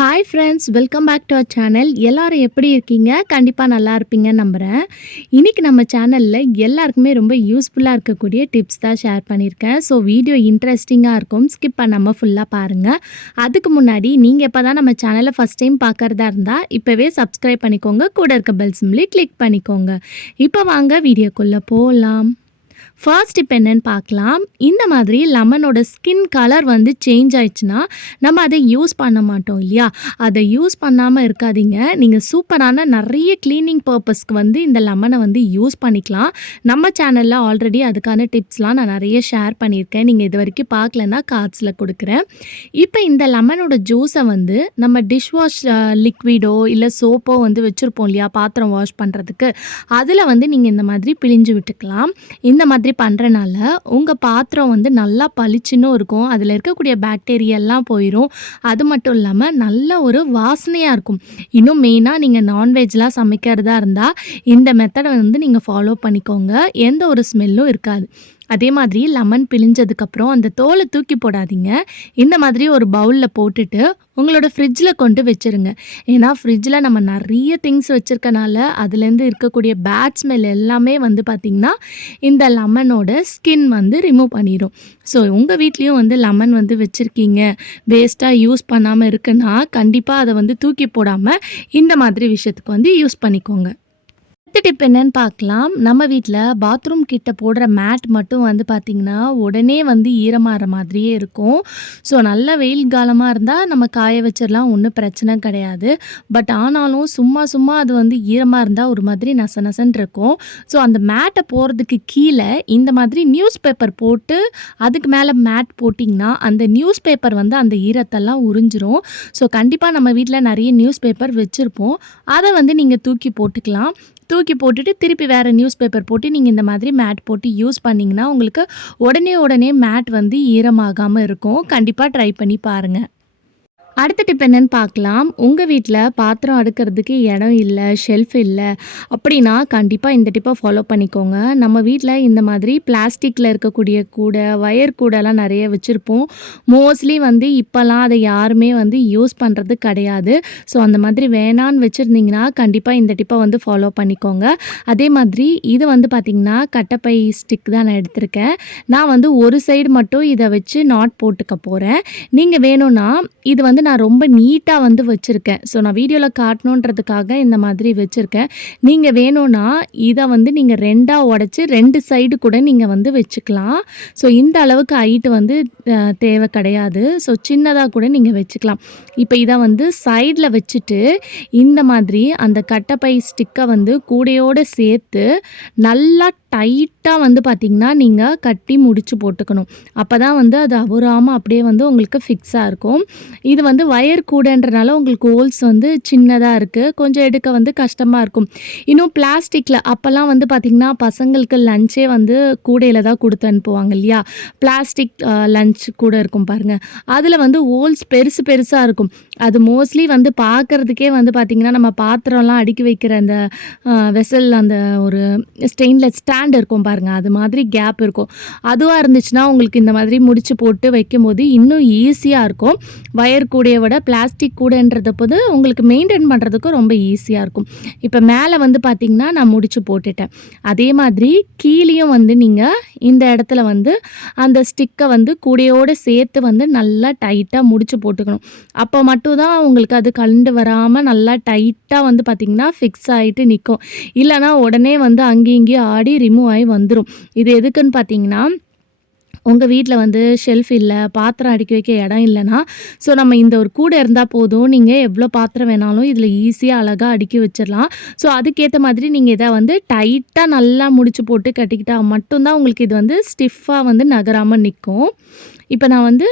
Hi friends, welcome back to our channel. எல்லாரும் எப்படி இருக்கீங்க? கண்டிப்பாக நல்லா இருப்பீங்கன்னு நம்புகிறேன். இன்றைக்கி நம்ம சேனலில் எல்லாருக்குமே ரொம்ப யூஸ்ஃபுல்லாக இருக்கக்கூடிய டிப்ஸ் தான் ஷேர் பண்ணியிருக்கேன். ஸோ வீடியோ இன்ட்ரெஸ்டிங்காக இருக்கும், ஸ்கிப் பண்ணாமல் ஃபுல்லாக பாருங்கள். அதுக்கு முன்னாடி நீங்கள் இப்போ தான் நம்ம சேனலை ஃபஸ்ட் டைம் பார்க்குறதா இருந்தால் இப்போவே சப்ஸ்கிரைப் பண்ணிக்கோங்க, கூட இருக்க பெல் சிம்லி கிளிக் பண்ணிக்கோங்க. இப்போ வாங்க வீடியோக்குள்ளே போகலாம். ஃபர்ஸ்ட் இப்போ என்னென்னு பார்க்கலாம். இந்த மாதிரி லெமனோட ஸ்கின் கலர் வந்து சேஞ்ச் ஆயிடுச்சுன்னா நம்ம அதை யூஸ் பண்ண மாட்டோம் இல்லையா? அதை யூஸ் பண்ணாமல் இருக்காதீங்க. நீங்கள் சூப்பரான நிறைய க்ளீனிங் பர்பஸ்க்கு வந்து இந்த லெமனை வந்து யூஸ் பண்ணிக்கலாம். நம்ம சேனலில் ஆல்ரெடி அதுக்கான டிப்ஸ்லாம் நான் நிறைய ஷேர் பண்ணியிருக்கேன். நீங்கள் இது வரைக்கும் பார்க்கலன்னா கார்ட்ஸில் கொடுக்குறேன். இப்போ இந்த லெமனோட ஜூஸை வந்து நம்ம டிஷ் வாஷ் லிக்விடோ இல்லை சோப்போ வந்து வச்சுருப்போம் இல்லையா, பாத்திரம் வாஷ் பண்ணுறதுக்கு, அதில் வந்து நீங்கள் இந்த மாதிரி பிழிஞ்சு விட்டுக்கலாம். இந்த மாதிரி பண்ணுறனால உங்கள் பாத்திரம் வந்து நல்லா பளிச்சுன்னு இருக்கும். அதில் இருக்கக்கூடிய பாக்டீரியெல்லாம் போயிடும். அது மட்டும் இல்லாமல் நல்ல ஒரு வாசனையாக இருக்கும். இன்னும் மெயினாக நீங்கள் நான்வெஜ்லாம் சமைக்கிறதா இருந்தால் இந்த மெத்தடை வந்து நீங்கள் ஃபாலோ பண்ணிக்கோங்க. எந்த ஒரு ஸ்மெல்லும் இருக்காது. அதே மாதிரி லெமன் பிழிஞ்சதுக்கப்புறம் அந்த தோலை தூக்கி போடாதீங்க. இந்த மாதிரி ஒரு பவுலில் போட்டுட்டு உங்களோட ஃப்ரிட்ஜில் கொண்டு வச்சுருங்க. ஏன்னா ஃப்ரிட்ஜில் நம்ம நிறைய திங்ஸ் வச்சுருக்கனால அதுலேருந்து இருக்கக்கூடிய பேட் ஸ்மெல் எல்லாமே வந்து பார்த்திங்கன்னா இந்த லெமனோட ஸ்கின் வந்து ரிமூவ் பண்ணிடும். ஸோ உங்கள் வீட்லேயும் வந்து லெமன் வந்து வச்சுருக்கீங்க, வேஸ்ட்டாக யூஸ் பண்ணாமல் இருக்குன்னா கண்டிப்பாக அதை வந்து தூக்கி போடாமல் இந்த மாதிரி விஷயத்துக்கு வந்து யூஸ் பண்ணிக்கோங்க. அடுத்த டிப் என்னன்னு பார்க்கலாம். நம்ம வீட்டில் பாத்ரூம் கிட்ட போடுற மேட் மட்டும் வந்து பார்த்திங்கன்னா உடனே வந்து ஈரமாகிற மாதிரியே இருக்கும். ஸோ நல்ல வெயில் காலமாக இருந்தால் நம்ம காய வச்சிடலாம், ஒன்றும் பிரச்சனை கிடையாது. பட் ஆனாலும் சும்மா அது வந்து ஈரமாக இருந்தால் ஒரு மாதிரி நசன்னு இருக்கும். ஸோ அந்த மேட்டை போகிறதுக்கு கீழே இந்த மாதிரி நியூஸ் பேப்பர் போட்டு அதுக்கு மேலே மேட் போட்டிங்கன்னா அந்த நியூஸ் பேப்பர் வந்து அந்த ஈரத்தெல்லாம் உறிஞ்சிரும். ஸோ கண்டிப்பாக நம்ம வீட்டில் நிறைய நியூஸ் பேப்பர் வச்சுருப்போம். அதை வந்து நீங்கள் தூக்கி போட்டுக்கலாம். தூக்கி போட்டுட்டு திருப்பி வேறு நியூஸ் பேப்பர் போட்டு நீங்கள் இந்த மாதிரி மேட் போட்டு யூஸ் பண்ணிங்கன்னா உங்களுக்கு உடனே மேட் வந்து ஈரமாகாமல் இருக்கும். கண்டிப்பாக ட்ரை பண்ணி பாருங்கள். அடுத்த டிப் என்னென்னு பார்க்கலாம். உங்கள் வீட்டில் பாத்திரம் அடுக்கிறதுக்கு இடம் இல்லை, ஷெல்ஃப் இல்லை அப்படின்னா கண்டிப்பாக இந்த டிப்பை ஃபாலோ பண்ணிக்கோங்க. நம்ம வீட்டில் இந்த மாதிரி பிளாஸ்டிக்கில் இருக்கக்கூடிய கூடை, ஒயர் கூடைலாம் நிறைய வச்சுருப்போம். மோஸ்ட்லி வந்து இப்போல்லாம் அதை யாருமே வந்து யூஸ் பண்ணுறது கிடையாது. ஸோ அந்த மாதிரி வேணான்னு வச்சுருந்தீங்கன்னா கண்டிப்பாக இந்த டிப்பை வந்து ஃபாலோ பண்ணிக்கோங்க. அதே மாதிரி இது வந்து பார்த்திங்கன்னா கட்டைப்பை ஸ்டிக் தான் நான் எடுத்திருக்கேன். நான் வந்து ஒரு சைடு மட்டும் இதை வச்சு நாட் போட்டுக்க போகிறேன். நீங்கள் வேணும்னா இது வந்து நான் ரொம்ப நீட்டாக வந்து வச்சுருக்கேன். ஸோ நான் வீடியோவில் காட்டணுன்றதுக்காக இந்த மாதிரி வச்சுருக்கேன். நீங்கள் வேணும்னா இதை வந்து நீங்கள் 2ஆக உடச்சி 2 சைடு கூட நீங்கள் வந்து வச்சுக்கலாம். ஸோ இந்த அளவுக்கு ஹைட்டு வந்து தேவை கிடையாது. ஸோ சின்னதாக கூட நீங்கள் வச்சுக்கலாம். இப்போ இதை வந்து சைடில் வச்சுட்டு இந்த மாதிரி அந்த கட்டைப்பை ஸ்டிக்கை வந்து கூடையோடு சேர்த்து நல்லா டைட்டாக வந்து பார்த்திங்கன்னா நீங்கள் கட்டி முடிச்சு போட்டுக்கணும். அப்போ தான் வந்து அது அவுறாமல் அப்படியே வந்து உங்களுக்கு ஃபிக்ஸாக இருக்கும். இது வந்து ஒயர் கூடைன்றனால உங்களுக்கு ஹோல்ஸ் வந்து சின்னதாக இருக்குது, கொஞ்சம் எடுக்க வந்து கஷ்டமாக இருக்கும். இன்னும் பிளாஸ்டிக்கில் அப்போல்லாம் வந்து பார்த்திங்கன்னா பசங்களுக்கு லஞ்சே வந்து கூடையில் தான் கொடுத்து அனுப்புவாங்க இல்லையா? பிளாஸ்டிக் லஞ்ச் கூட இருக்கும் பாருங்கள், அதில் வந்து ஹோல்ஸ் பெருசாக இருக்கும். அது மோஸ்ட்லி வந்து பார்க்குறதுக்கே வந்து பார்த்திங்கன்னா நம்ம பாத்திரம்லாம் அடுக்கி வைக்கிற அந்த வெசல் அந்த ஒரு ஸ்டெயின்லெஸ் ஸ்டாண்ட் இருக்கும் பாருங்கள், அது மாதிரி கேப் இருக்கும். அதுவாக இருந்துச்சுன்னா உங்களுக்கு இந்த மாதிரி முடிச்சு போட்டு வைக்கும்போது இன்னும் ஈஸியாக இருக்கும். ஒயர் கூடையை விட பிளாஸ்டிக் கூடைன்றத போது உங்களுக்கு மெயின்டைன் பண்ணுறதுக்கும் ரொம்ப ஈஸியாக இருக்கும். இப்போ மேலே வந்து பார்த்திங்கன்னா நான் முடிச்சு போட்டுட்டேன். அதே மாதிரி கீழேயும் வந்து நீங்கள் இந்த இடத்துல வந்து அந்த ஸ்டிக்கை வந்து கூடையோடு சேர்த்து வந்து நல்லா டைட்டாக முடிச்சு போட்டுக்கணும். அப்போ மட்டும்தான் உங்களுக்கு அது கலண்டு வராமல் நல்லா டைட்டாக வந்து பார்த்திங்கன்னா ஃபிக்ஸ் ஆகிட்டு நிற்கும். இல்லைனா உடனே வந்து அங்கேயும் இங்கேயும் ஆடி ரிமூவ் ஆகி வந்துடும். இது எதுக்குன்னு பார்த்தீங்கன்னா, உங்கள் வீட்டில் வந்து ஷெல்ஃப் இல்லை, பாத்திரம் அடுக்கி வைக்க இடம் இல்லைன்னா, ஸோ நம்ம இந்த ஒரு கூடை இருந்தால் போதும், நீங்கள் எவ்வளோ பாத்திரம் வேணாலும் இதில் ஈஸியாக அழகாக அடுக்கி வச்சிடலாம். ஸோ அதுக்கேற்ற மாதிரி நீங்கள் இதை வந்து டைட்டாக நல்லா முடிச்சு போட்டு கட்டிக்கிட்டால் மட்டும்தான் உங்களுக்கு இது வந்து ஸ்டிஃபாக வந்து நகராமல் நிற்கும். இப்போ நான் வந்து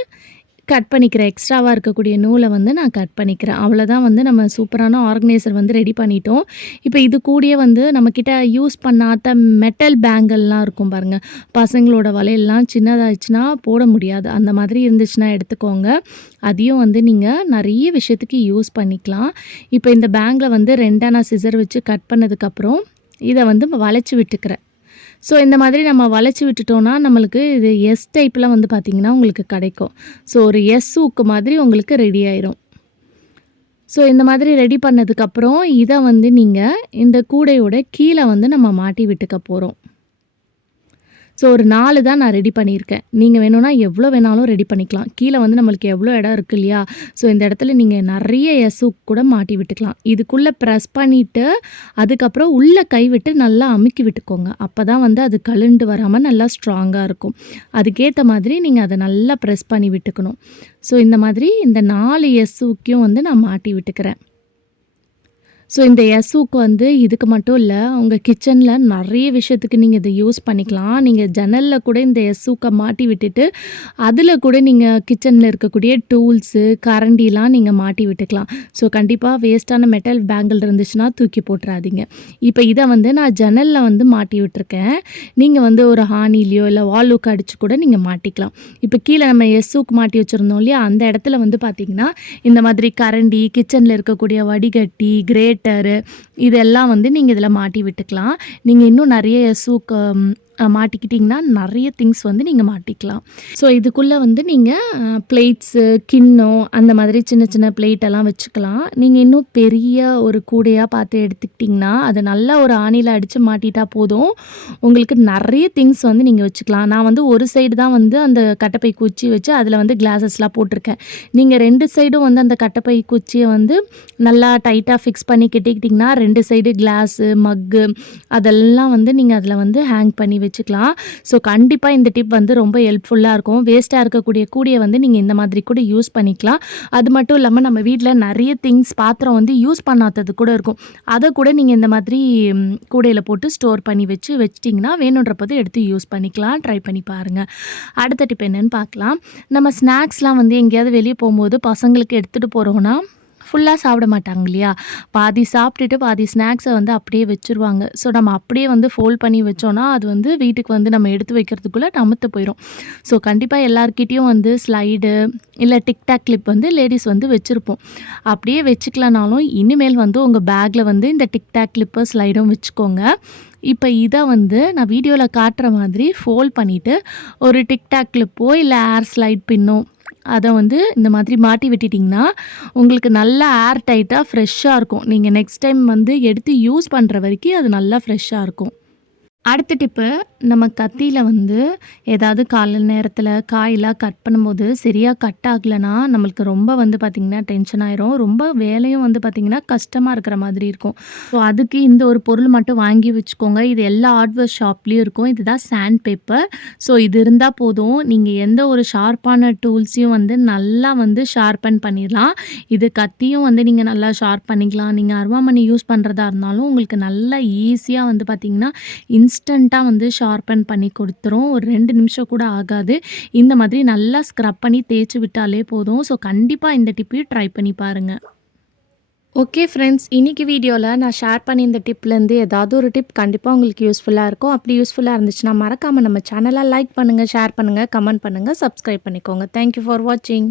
கட் பண்ணிக்கிறேன். எக்ஸ்ட்ராவாக இருக்கக்கூடிய நூலை வந்து நான் கட் பண்ணிக்கிறேன். அவ்வளோதான், வந்து நம்ம சூப்பரான ஆர்கனைசர் வந்து ரெடி பண்ணிட்டோம். இப்போ இது கூடயே வந்து நம்மக்கிட்ட யூஸ் பண்ணாத மெட்டல் பேங்கிள்லாம் இருக்கும் பாருங்கள். பசங்களோட வளையல்லாம் சின்னதாகிடுச்சுன்னா போட முடியாது, அந்த மாதிரி இருந்துச்சுன்னா எடுத்துக்கோங்க. அதையும் வந்து நீங்கள் நிறைய விஷயத்துக்கு யூஸ் பண்ணிக்கலாம். இப்போ இந்த பேங்கில் வந்து 2ஆக நான் சிசர் வச்சு கட் பண்ணதுக்கப்புறம் இதை வந்து வளைச்சி விட்டுக்கிறேன். ஸோ இந்த மாதிரி நம்ம வளைச்சி விட்டுட்டோன்னா நம்மளுக்கு இது எஸ் டைப்பில் வந்து பார்த்திங்கன்னா உங்களுக்கு கிடைக்கும். ஸோ ஒரு எஸ் ஊக்கு மாதிரி உங்களுக்கு ரெடி ஆயிரும். ஸோ இந்த மாதிரி ரெடி பண்ணதுக்கப்புறம் இதை வந்து நீங்கள் இந்த கூடையோட கீழே வந்து நம்ம மாட்டி விட்டுக்க போகிறோம். ஸோ ஒரு 4 தான் நான் ரெடி பண்ணியிருக்கேன். நீங்கள் வேணும்னா எவ்வளோ வேணாலும் ரெடி பண்ணிக்கலாம். கீழே வந்து நம்மளுக்கு எவ்வளோ இடம் இருக்குது இல்லையா? ஸோ இந்த இடத்துல நீங்கள் நிறைய எஸ்ஹூக் கூட மாட்டி விட்டுக்கலாம். இதுக்குள்ளே ப்ரெஸ் பண்ணிவிட்டு அதுக்கப்புறம் உள்ளே கை விட்டு நல்லா அமுக்கி விட்டுக்கோங்க. அப்போ தான் வந்து அது கழண்டு வராமல் நல்லா ஸ்ட்ராங்காக இருக்கும். அதுக்கேற்ற மாதிரி நீங்கள் அதை நல்லா ப்ரெஸ் பண்ணி விட்டுக்கணும். ஸோ இந்த மாதிரி இந்த 4 எஸ்ஹூக்கையும் வந்து நான் மாட்டி விட்டுக்கிறேன். ஸோ இந்த எஸ்ஹூக் வந்து இதுக்கு மட்டும் இல்லை, உங்கள் கிச்சனில் நிறைய விஷயத்துக்கு நீங்கள் இதை யூஸ் பண்ணிக்கலாம். நீங்கள் ஜன்னலில் கூட இந்த எஸ்ஹூக்கை மாட்டி விட்டுட்டு அதில் கூட நீங்கள் கிச்சனில் இருக்கக்கூடிய டூல்ஸு, கரண்டிலாம் நீங்கள் மாட்டி விட்டுக்கலாம். ஸோ கண்டிப்பாக வேஸ்ட்டான மெட்டல் பேங்கிள் இருந்துச்சுன்னா தூக்கி போட்டுறாதீங்க. இப்போ இதை வந்து நான் ஜன்னலில் வந்து மாட்டி விட்டுருக்கேன். நீங்கள் வந்து ஒரு ஹானிலையோ இல்லை வால்லுக்கு அடித்து கூட நீங்கள் மாட்டிக்கலாம். இப்போ கீழே நம்ம எஸ்ஹூக் மாட்டி வச்சுருந்தோம் இல்லையா, அந்த இடத்துல வந்து பார்த்திங்கன்னா இந்த மாதிரி கரண்டி, கிச்சனில் இருக்கக்கூடிய வடிகட்டி, கிரேட்டரு இதெல்லாம் வந்து நீங்கள் இதில் மாட்டி விட்டுக்கலாம். நீங்கள் இன்னும் நிறைய எஸ்ஹூக் மாட்டிக்கிட்டிங்கன்னா நிறைய திங்ஸ் வந்து நீங்கள் மாட்டிக்கலாம். ஸோ இதுக்குள்ளே வந்து நீங்கள் பிளேட்ஸு, கிண்ணம் அந்த மாதிரி சின்ன சின்ன பிளேட்டெல்லாம் வச்சுக்கலாம். நீங்கள் இன்னும் பெரிய ஒரு கூடையாக பார்த்து எடுத்துக்கிட்டிங்கன்னா அதை நல்லா ஒரு ஆணியில் அடித்து மாட்டிட்டா போதும். உங்களுக்கு நிறைய திங்ஸ் வந்து நீங்கள் வச்சுக்கலாம். நான் வந்து ஒரு சைடு தான் வந்து அந்த கட்டைப்பை குச்சி வச்சு அதில் வந்து கிளாஸஸ்லாம் போட்டிருக்கேன். நீங்கள் 2 சைடும் வந்து அந்த கட்டைப்பை குச்சியை வந்து நல்லா டைட்டாக ஃபிக்ஸ் பண்ணி கட்டிக்கிட்டிங்கன்னா 2 சைடு கிளாஸு, மக்கு அதெல்லாம் வந்து நீங்கள் அதில் வந்து ஹேங் பண்ணி வச்சுக்கலாம். ஸோ கண்டிப்பாக இந்த டிப் வந்து ரொம்ப ஹெல்ப்ஃபுல்லாக இருக்கும். வேஸ்ட்டாக இருக்கக்கூடிய கூடையை வந்து நீங்கள் இந்த மாதிரி கூட யூஸ் பண்ணிக்கலாம். அது மட்டும் இல்லாமல் நம்ம வீட்டில் நிறைய திங்ஸ் பாத்திரம் வந்து யூஸ் பண்ணாதது கூட இருக்கும். அதை கூட நீங்கள் இந்த மாதிரி கூடையில் போட்டு ஸ்டோர் பண்ணி வச்சிட்டிங்கன்னா வேணுன்றப்போது எடுத்து யூஸ் பண்ணிக்கலாம். ட்ரை பண்ணி பாருங்கள். அடுத்த டிப் என்னென்னு பார்க்கலாம். நம்ம ஸ்நாக்ஸ்லாம் வந்து எங்கேயாவது வெளியே போகும்போது பசங்களுக்கு எடுத்துகிட்டு போகிறோன்னா ஃபுல்லாக சாப்பிட மாட்டாங்க இல்லையா? பாதி சாப்பிட்டுட்டு பாதி ஸ்நாக்ஸை வந்து அப்படியே வச்சுருவாங்க. ஸோ நம்ம அப்படியே வந்து ஃபோல்ட் பண்ணி வச்சோன்னா அது வந்து வீட்டுக்கு வந்து நம்ம எடுத்து வைக்கிறதுக்குள்ளே நமுத்து போயிடும். ஸோ கண்டிப்பாக எல்லார்கிட்டேயும் வந்து ஸ்லைடு இல்லை டிக்டாக் கிளிப் வந்து லேடிஸ் வந்து வச்சுருப்போம். அப்படியே வச்சுக்கலனாலும் இனிமேல் வந்து உங்கள் பேக்கில் வந்து இந்த டிக்டாக் கிளிப்பு, ஸ்லைடும் வச்சுக்கோங்க. இப்போ இதை வந்து நான் வீடியோவில் காட்டுற மாதிரி ஃபோல்ட் பண்ணிவிட்டு ஒரு டிக்டாக் கிளிப்போ இல்லை ஏர் ஸ்லைட் பின்னோ அதை வந்து இந்த மாதிரி மாட்டி விட்டுட்டிங்கன்னா உங்களுக்கு நல்லா ஏர் டைட்டாக ஃப்ரெஷ்ஷாக இருக்கும். நீங்கள் நெக்ஸ்ட் டைம் வந்து எடுத்து யூஸ் பண்ணுற வரைக்கும் அது நல்லா ஃப்ரெஷ்ஷாக இருக்கும். அடுத்த டிப்பு, நம்ம கத்தியில் வந்து ஏதாவது காலை நேரத்தில் காயெல்லாம் கட் பண்ணும்போது சரியாக கட் ஆகலைன்னா நம்மளுக்கு ரொம்ப வந்து பார்த்திங்கன்னா டென்ஷன் ஆயிரும். ரொம்ப வேலையும் வந்து பார்த்திங்கன்னா கஷ்டமாக இருக்கிற மாதிரி இருக்கும். ஸோ அதுக்கு இந்த ஒரு பொருள் மட்டும் வாங்கி வச்சுக்கோங்க. இது எல்லா ஹார்ட்வேர் ஷாப்லேயும் இருக்கும். இதுதான் சாண்ட் பேப்பர். ஸோ இது இருந்தால் போதும், நீங்கள் எந்த ஒரு ஷார்ப்பான டூல்ஸையும் வந்து நல்லா வந்து ஷார்பன் பண்ணிடலாம். இது கத்தியும் வந்து நீங்கள் நல்லா ஷார்ப் பண்ணிக்கலாம். நீங்கள் அருவாமனை யூஸ் பண்ணுறதா இருந்தாலும் உங்களுக்கு நல்லா ஈஸியாக வந்து பார்த்திங்கன்னா இன்ஸ்டண்ட்டாக வந்து ஷார்பன் பண்ணி கொடுத்துரும். ஒரு 2 நிமிஷம் கூட ஆகாது. இந்த மாதிரி நல்லா ஸ்க்ரப் பண்ணி தேய்ச்சி விட்டாலே போதும். ஸோ கண்டிப்பாக இந்த டிப்பையும் ட்ரை பண்ணி பாருங்கள். ஓகே ஃப்ரெண்ட்ஸ், இன்றைக்கி வீடியோவில் நான் ஷேர் பண்ணி இந்த டிப்லேருந்து ஏதாவது ஒரு டிப் கண்டிப்பாக உங்களுக்கு யூஸ்ஃபுல்லாக இருக்கும். அப்படி யூஸ்ஃபுல்லாக இருந்துச்சுன்னா மறக்காமல் நம்ம சேனலை லைக் பண்ணுங்கள், ஷேர் பண்ணுங்கள், கமெண்ட் பண்ணுங்கள், சப்ஸ்கிரைப் பண்ணிக்கோங்க. தேங்க்யூ ஃபார் வாட்சிங்.